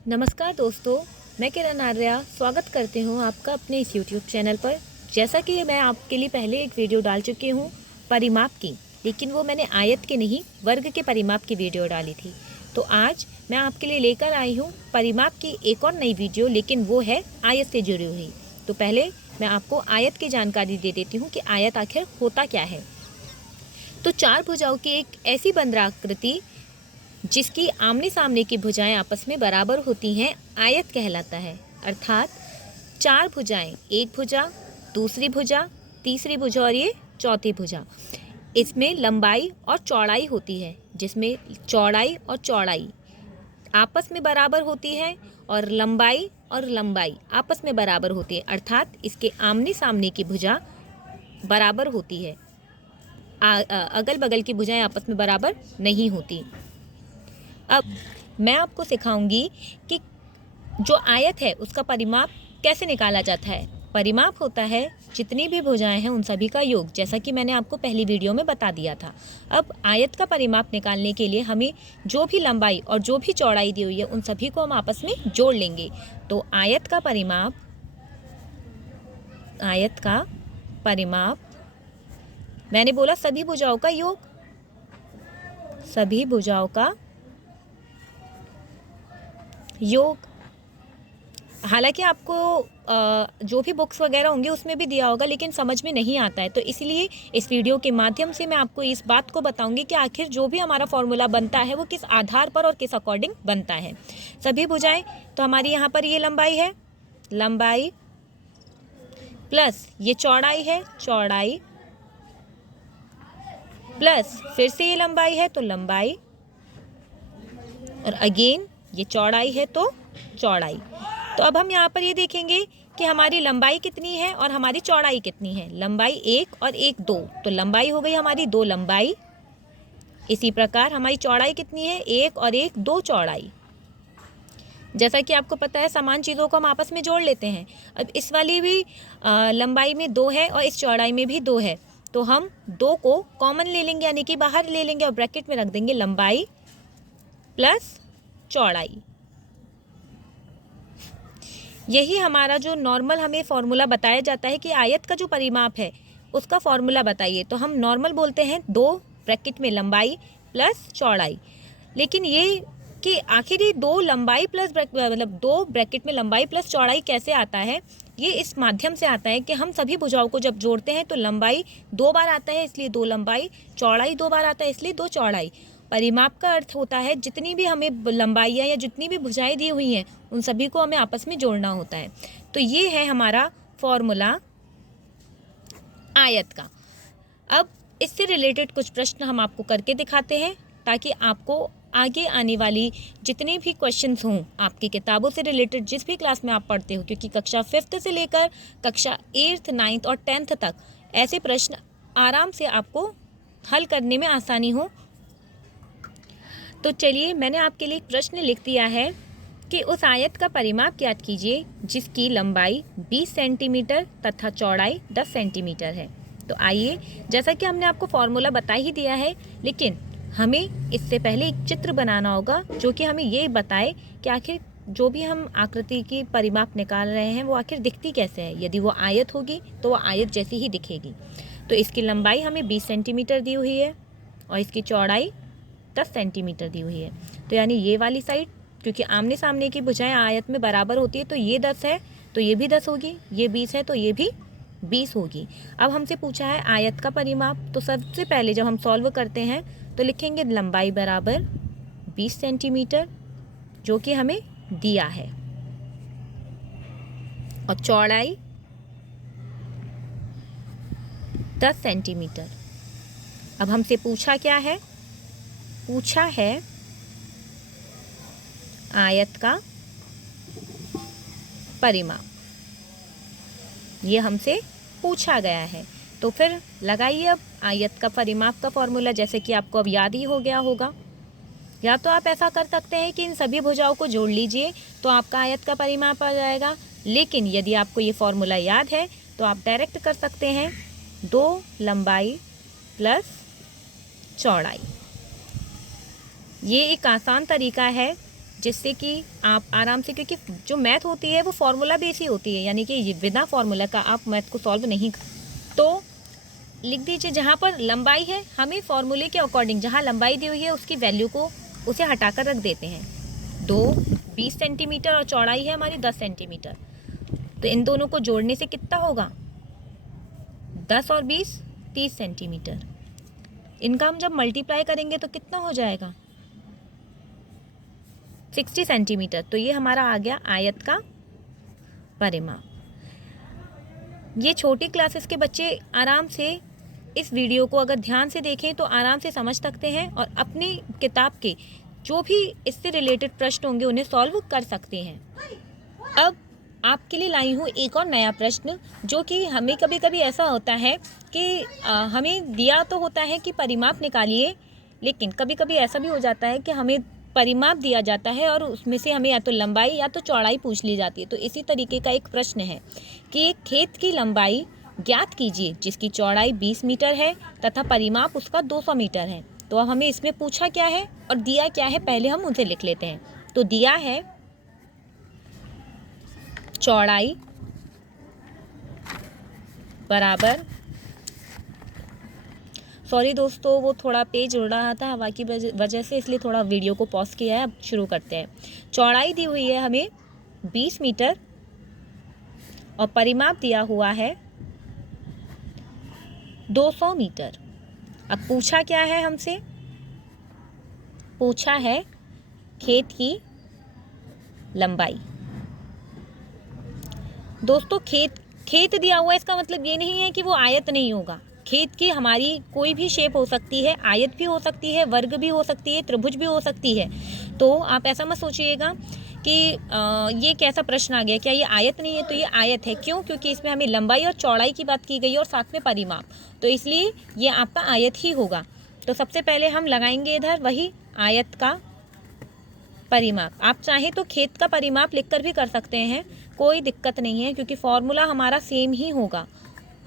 नमस्कार दोस्तों, मैं किरण आर्या स्वागत करती हूँ आपका अपने इस YouTube चैनल पर। जैसा कि मैं आपके लिए पहले एक वीडियो डाल चुकी हूँ परिमाप की, लेकिन वो मैंने आयत के नहीं वर्ग के परिमाप की वीडियो डाली थी। तो आज मैं आपके लिए लेकर आई हूँ परिमाप की एक और नई वीडियो, लेकिन वो है आयत से जुड़ी हुई। तो पहले मैं आपको आयत की जानकारी दे देती हूँ कि आयत आखिर होता क्या है। तो चार भुजाओं की एक ऐसी बंद्राकृति जिसकी आमने सामने की भुजाएं आपस में बराबर होती हैं आयत कहलाता है। अर्थात चार भुजाएं, एक भुजा, दूसरी भुजा, तीसरी भुजा और ये चौथी भुजा, इसमें लंबाई और चौड़ाई होती है, जिसमें चौड़ाई और चौड़ाई आपस में बराबर होती है और लंबाई आपस में बराबर होती है। अर्थात इसके आमने सामने की भुजा बराबर होती है, अगल बगल की भुजाएं आपस में बराबर नहीं होती। अब मैं आपको सिखाऊंगी कि जो आयत है उसका परिमाप कैसे निकाला जाता है। परिमाप होता है जितनी भी भुजाएं हैं उन सभी का योग, जैसा कि मैंने आपको पहली वीडियो में बता दिया था। अब आयत का परिमाप निकालने के लिए हमें जो भी लंबाई और जो भी चौड़ाई दी हुई है उन सभी को हम आपस में जोड़ लेंगे। तो आयत का परिमाप मैंने बोला सभी भुजाओं का योग, सभी भुजाओं का योग। हालांकि आपको जो भी बुक्स वगैरह होंगे उसमें भी दिया होगा, लेकिन समझ में नहीं आता है, तो इसलिए इस वीडियो के माध्यम से मैं आपको इस बात को बताऊंगी कि आखिर जो भी हमारा फॉर्मूला बनता है वो किस आधार पर और किस अकॉर्डिंग बनता है। सभी भुजाएं, तो हमारी यहाँ पर ये लंबाई है, लंबाई प्लस ये चौड़ाई है, चौड़ाई प्लस फिर से ये लंबाई है तो लंबाई, और अगेन ये चौड़ाई है तो चौड़ाई। तो अब हम यहाँ पर ये देखेंगे कि हमारी लंबाई कितनी है और हमारी चौड़ाई कितनी है। लंबाई एक और एक दो, तो लंबाई हो गई हमारी दो लंबाई। इसी प्रकार हमारी चौड़ाई कितनी है, एक और एक दो चौड़ाई। जैसा कि आपको पता है समान चीज़ों को हम आपस में जोड़ लेते हैं। अब इस वाली भी लंबाई में दो है और इस चौड़ाई में भी दो है, तो हम दो को कॉमन ले लेंगे, यानी कि बाहर ले लेंगे और ब्रैकेट में रख देंगे लंबाई प्लस चौड़ाई। यही हमारा जो नॉर्मल हमें फॉर्मूला बताया जाता है कि आयत का जो परिमाप है उसका फॉर्मूला बताइए, तो हम नॉर्मल बोलते हैं दो ब्रैकेट में लंबाई प्लस चौड़ाई। लेकिन ये कि आखिर ये दो लंबाई प्लस मतलब दो ब्रैकेट में लंबाई प्लस चौड़ाई कैसे आता है, ये इस माध्यम से आता है कि हम सभी भुजाओं को जब जोड़ते हैं तो लंबाई दो बार आता है इसलिए दो लंबाई, चौड़ाई दो बार आता है इसलिए दो चौड़ाई। परिमाप का अर्थ होता है जितनी भी हमें लंबाइयाँ या जितनी भी भुजाएं दी हुई हैं उन सभी को हमें आपस में जोड़ना होता है। तो ये है हमारा फॉर्मूला आयत का। अब इससे रिलेटेड कुछ प्रश्न हम आपको करके दिखाते हैं, ताकि आपको आगे आने वाली जितने भी क्वेश्चंस हों आपकी किताबों से रिलेटेड, जिस भी क्लास में आप पढ़ते हो, क्योंकि कक्षा 5th से लेकर कक्षा 8th 9th और 10th तक ऐसे प्रश्न आराम से आपको हल करने में आसानी हो। तो चलिए मैंने आपके लिए एक प्रश्न लिख दिया है कि उस आयत का परिमाप ज्ञात कीजिए जिसकी लंबाई 20 सेंटीमीटर तथा चौड़ाई 10 सेंटीमीटर है। तो आइए, जैसा कि हमने आपको फॉर्मूला बता ही दिया है, लेकिन हमें इससे पहले एक चित्र बनाना होगा जो कि हमें ये बताए कि आखिर जो भी हम आकृति की परिमाप निकाल रहे हैं वो आखिर दिखती कैसे है। यदि वो आयत होगी तो वो आयत जैसी ही दिखेगी। तो इसकी लंबाई हमें 20 सेंटीमीटर दी हुई है और इसकी चौड़ाई 10 सेंटीमीटर दी हुई है। तो यानी ये वाली साइड, क्योंकि आमने सामने की भुजाएं आयत में बराबर होती है, तो ये 10 है तो ये भी 10 होगी, ये 20 है तो ये भी 20 होगी। अब हमसे पूछा है आयत का परिमाप, तो सबसे पहले जब हम सॉल्व करते हैं तो लिखेंगे लंबाई बराबर 20 सेंटीमीटर जो कि हमें दिया है, और चौड़ाई 10 सेंटीमीटर। अब हमसे पूछा क्या है, पूछा है आयत का परिमाप, ये हमसे पूछा गया है। तो फिर लगाइए अब आयत का परिमाप का फॉर्मूला, जैसे कि आपको अब याद ही हो गया होगा। या तो आप ऐसा कर सकते हैं कि इन सभी भुजाओं को जोड़ लीजिए तो आपका आयत का परिमाप आ जाएगा, लेकिन यदि आपको ये फॉर्मूला याद है तो आप डायरेक्ट कर सकते हैं दो लंबाई प्लस चौड़ाई। ये एक आसान तरीका है जिससे कि आप आराम से, क्योंकि जो मैथ होती है वो फार्मूला बेस ही होती है, यानी कि बिना फार्मूला का आप मैथ को सॉल्व नहीं। तो लिख दीजिए जहाँ पर लंबाई है, हमें फॉर्मूले के अकॉर्डिंग जहाँ लंबाई दी हुई है उसकी वैल्यू को उसे हटाकर रख देते हैं। 2 20 सेंटीमीटर और चौड़ाई है हमारी 10 सेंटीमीटर। तो इन दोनों को जोड़ने से कितना होगा, 10 और 20 30 सेंटीमीटर। इनका हम जब मल्टीप्लाई करेंगे तो कितना हो जाएगा, 60 सेंटीमीटर। तो ये हमारा आ गया आयत का परिमाप। ये छोटी क्लासेस के बच्चे आराम से इस वीडियो को अगर ध्यान से देखें तो आराम से समझ सकते हैं और अपनी किताब के जो भी इससे रिलेटेड प्रश्न होंगे उन्हें सॉल्व कर सकते हैं। अब आपके लिए लाई हूँ एक और नया प्रश्न, जो कि हमें कभी कभी ऐसा होता है कि हमें दिया तो होता है कि परिमाप निकालिए, लेकिन कभी कभी ऐसा भी हो जाता है कि हमें परिमाप दिया जाता है और उसमें से हमें या तो लंबाई या तो चौड़ाई पूछ ली जाती है। तो इसी तरीके का एक प्रश्न है कि एक खेत की लंबाई ज्ञात कीजिए जिसकी चौड़ाई 20 मीटर है तथा परिमाप उसका 200 मीटर है। तो अब हमें इसमें पूछा क्या है और दिया क्या है, पहले हम उसे लिख लेते हैं। तो दिया है चौड़ाई बराबर, सॉरी दोस्तों वो थोड़ा पेज उड़ रहा था हवा की वजह से, इसलिए थोड़ा वीडियो को पॉज किया है। अब शुरू करते हैं। चौड़ाई दी हुई है हमें 20 मीटर और परिमाप दिया हुआ है 200 मीटर। अब पूछा क्या है हमसे, पूछा है खेत की लंबाई। दोस्तों खेत दिया हुआ है, इसका मतलब ये नहीं है कि वो आयत नहीं होगा। खेत की हमारी कोई भी शेप हो सकती है, आयत भी हो सकती है, वर्ग भी हो सकती है, त्रिभुज भी हो सकती है। तो आप ऐसा मत सोचिएगा कि ये कैसा प्रश्न आ गया, क्या ये आयत नहीं है। तो ये आयत है। क्यों? क्योंकि इसमें हमें लंबाई और चौड़ाई की बात की गई है और साथ में परिमाप, तो इसलिए ये आपका आयत ही होगा। तो सबसे पहले हम लगाएंगे इधर वही आयत का परिमाप। आप चाहें तो खेत का परिमाप लिखकर भी कर सकते हैं, कोई दिक्कत नहीं है, क्योंकि फॉर्मूला हमारा सेम ही होगा।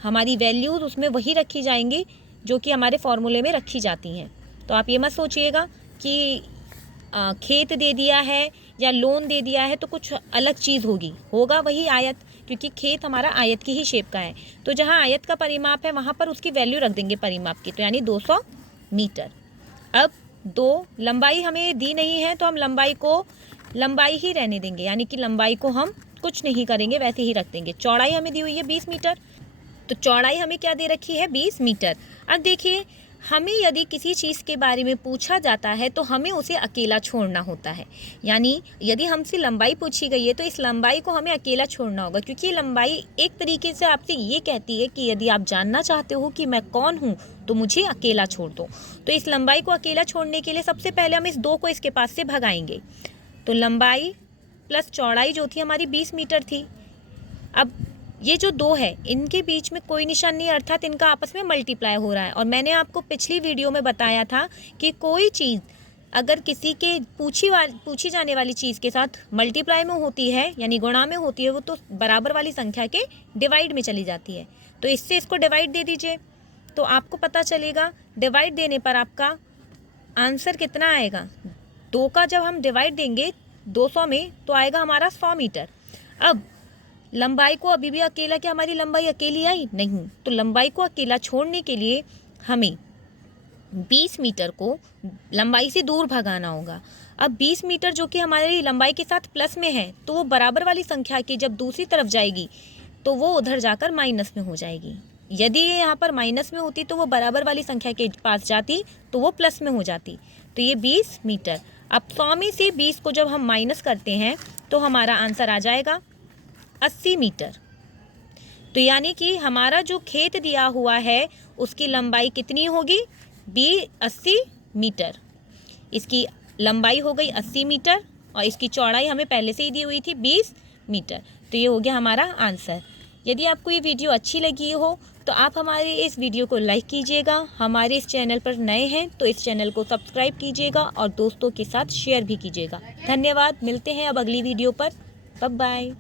हमारी वैल्यूज उसमें वही रखी जाएंगी जो कि हमारे फॉर्मूले में रखी जाती हैं। तो आप ये मत सोचिएगा कि खेत दे दिया है या लोन दे दिया है तो कुछ अलग चीज़ होगा वही आयत, क्योंकि खेत हमारा आयत की ही शेप का है। तो जहाँ आयत का परिमाप है वहाँ पर उसकी वैल्यू रख देंगे परिमाप की, तो यानी 200 मीटर। अब 2 लंबाई हमें दी नहीं है तो हम लंबाई ही रहने देंगे, यानी कि लंबाई को हम कुछ नहीं करेंगे, वैसे ही रख देंगे। चौड़ाई हमें दी हुई है 20 मीटर, तो चौड़ाई हमें क्या दे रखी है, 20 मीटर। अब देखिए, हमें यदि किसी चीज़ के बारे में पूछा जाता है तो हमें उसे अकेला छोड़ना होता है। यानी यदि हमसे लंबाई पूछी गई है तो इस लंबाई को हमें अकेला छोड़ना होगा, क्योंकि लंबाई एक तरीके से आपसे ये कहती है कि यदि आप जानना चाहते हो कि मैं कौन हूँ तो मुझे अकेला छोड़ दो। तो इस लंबाई को अकेला छोड़ने के लिए सबसे पहले हम इस 2 को इसके पास से भगाएंगे। तो लंबाई प्लस चौड़ाई जो थी हमारी 20 मीटर थी। अब ये जो 2 है इनके बीच में कोई निशान नहीं, अर्थात इनका आपस में मल्टीप्लाई हो रहा है। और मैंने आपको पिछली वीडियो में बताया था कि कोई चीज़ अगर किसी के पूछी जाने वाली चीज़ के साथ मल्टीप्लाई में होती है यानी गुणा में होती है, वो तो बराबर वाली संख्या के डिवाइड में चली जाती है। तो इससे इसको डिवाइड दे दीजिए तो आपको पता चलेगा। डिवाइड देने पर आपका आंसर कितना आएगा, 2 का जब हम डिवाइड देंगे 200 में तो आएगा हमारा 100 मीटर। अब लंबाई को अभी भी अकेला, क्या हमारी लंबाई अकेली आई? नहीं। तो लंबाई को अकेला छोड़ने के लिए हमें 20 मीटर को लंबाई से दूर भगाना होगा। अब 20 मीटर जो कि हमारी लंबाई के साथ प्लस में है, तो वो बराबर वाली संख्या की जब दूसरी तरफ जाएगी तो वो उधर जाकर माइनस में हो जाएगी। यदि ये यहाँ पर माइनस में होती तो वो बराबर वाली संख्या के पास जाती तो वो प्लस में हो जाती। तो ये 20 मीटर। अब 100 में से 20 को जब हम माइनस करते हैं तो हमारा आंसर आ जाएगा 80 मीटर। तो यानी कि हमारा जो खेत दिया हुआ है उसकी लंबाई कितनी होगी, 80 मीटर। इसकी लंबाई हो गई 80 मीटर और इसकी चौड़ाई हमें पहले से ही दी हुई थी 20 मीटर। तो ये हो गया हमारा आंसर। यदि आपको ये वीडियो अच्छी लगी हो तो आप हमारे इस वीडियो को लाइक कीजिएगा। हमारे इस चैनल पर नए हैं तो इस चैनल को सब्सक्राइब कीजिएगा और दोस्तों के साथ शेयर भी कीजिएगा। धन्यवाद। मिलते हैं अब अगली वीडियो पर। Bye bye.